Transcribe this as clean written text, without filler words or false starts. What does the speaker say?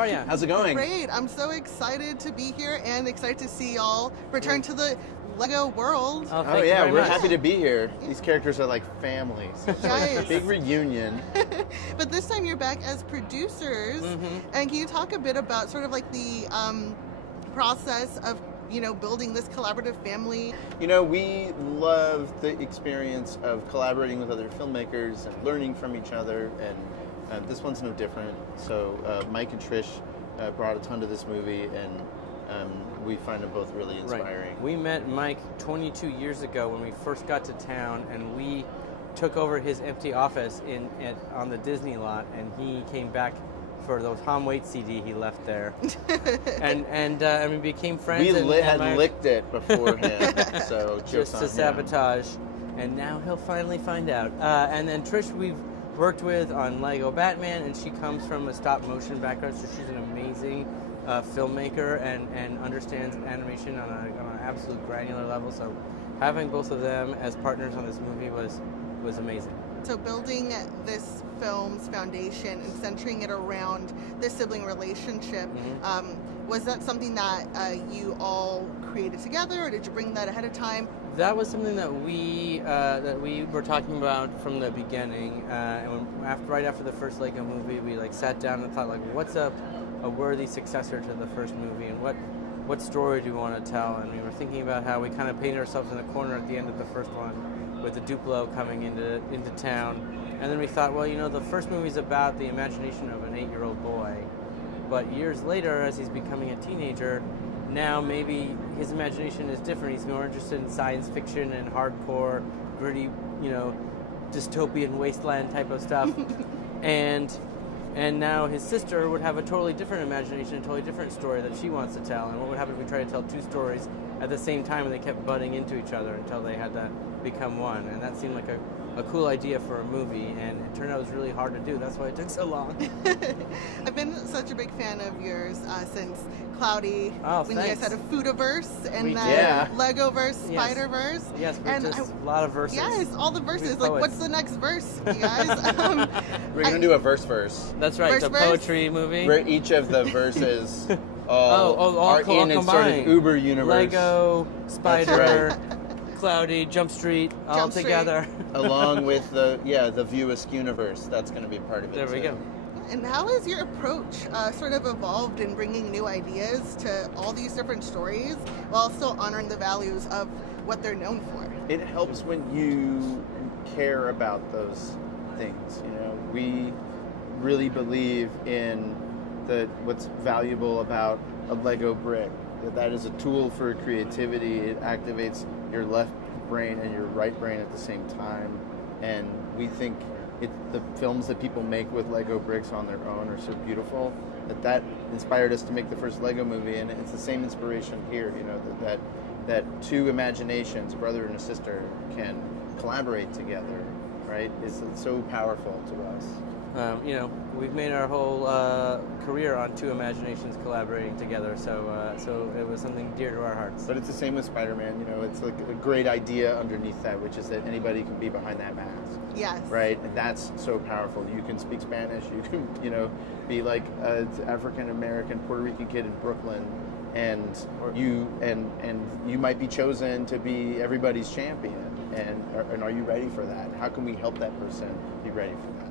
are you? How's it going? Great. I'm so excited to be here and excited to see y'all return to the Lego world. Oh, Oh thank you yeah, very we're much. happy to be here. These characters are like family. So it's like a Yes. big reunion. But this time you're back as producers. And can you talk a bit about sort of like the process of, building this collaborative family? We love the experience of collaborating with other filmmakers and learning from each other, and this one's no different. So Mike and Trish brought a ton to this movie, and we find them both really inspiring. Right. We met Mike 22 years ago when we first got to town, and we took over his empty office on the Disney lot, and he came back for the Tom Waits CD he left there, and we became friends. We and had licked it beforehand, so just jokes to on him. sabotage, and now he'll finally find out. And then Trish, we've worked with on Lego Batman, and she comes from a stop motion background, so she's an amazing filmmaker and understands animation on an absolute granular level. So having both of them as partners on this movie was amazing. So building this film's foundation and centering it around the sibling relationship, was that something that you all created together, or did you bring that ahead of time? That was something that we were talking about from the beginning, and right after the first Lego movie, we sat down and thought what's a worthy successor to the first movie, and what story do we want to tell? And we were thinking about how we kind of painted ourselves in a corner at the end of the first one, with the Duplo coming into town, and then we thought, the first movie is about the imagination of an 8-year-old boy, but years later, as he's becoming a teenager, now maybe his imagination is different. He's more interested in science fiction and hardcore, gritty, dystopian wasteland type of stuff, and now his sister would have a totally different imagination, a totally different story that she wants to tell. And what would happen if we tried to tell two stories at the same time and they kept butting into each other until they had to become one? And that seemed like a cool idea for a movie, and it turned out it was really hard to do. That's why it took so long. I've been such a big fan of yours since Cloudy, Oh, when thanks. you guys had a Foodiverse and We then did. Yeah. Legoverse, Yes. Spider-Verse. Yes, we're And just I- a lot of verses. Yes, all the verses. We're What's poets. the next verse, you guys? We're gonna do a verse. That's right, it's a Verse? poetry movie. Where each of the verses all are in its sort of combined. Uber universe. Lego, Spider, Cloudy, Jump Street, all Jump Street. together. Along with the View Askew-universe. That's going to be part of it. There we too. go. And how has your approach sort of evolved in bringing new ideas to all these different stories while still honoring the values of what they're known for? It helps when you care about those things. We really believe in what's valuable about a Lego brick. That is a tool for creativity. It activates your left brain and your right brain at the same time. And we think the films that people make with Lego bricks on their own are so beautiful that inspired us to make the first Lego movie. And it's the same inspiration here, that two imaginations, a brother and a sister, can collaborate together, right? It's so powerful to us. We've made our whole career on two imaginations collaborating together, so it was something dear to our hearts. But it's the same with Spider-Man, it's like a great idea underneath that, which is that anybody can be behind that mask. Yes. Right? And that's so powerful. You can speak Spanish, you can, be like an African-American, Puerto Rican kid in Brooklyn, and you might be chosen to be everybody's champion. And are you ready for that? How can we help that person be ready for that?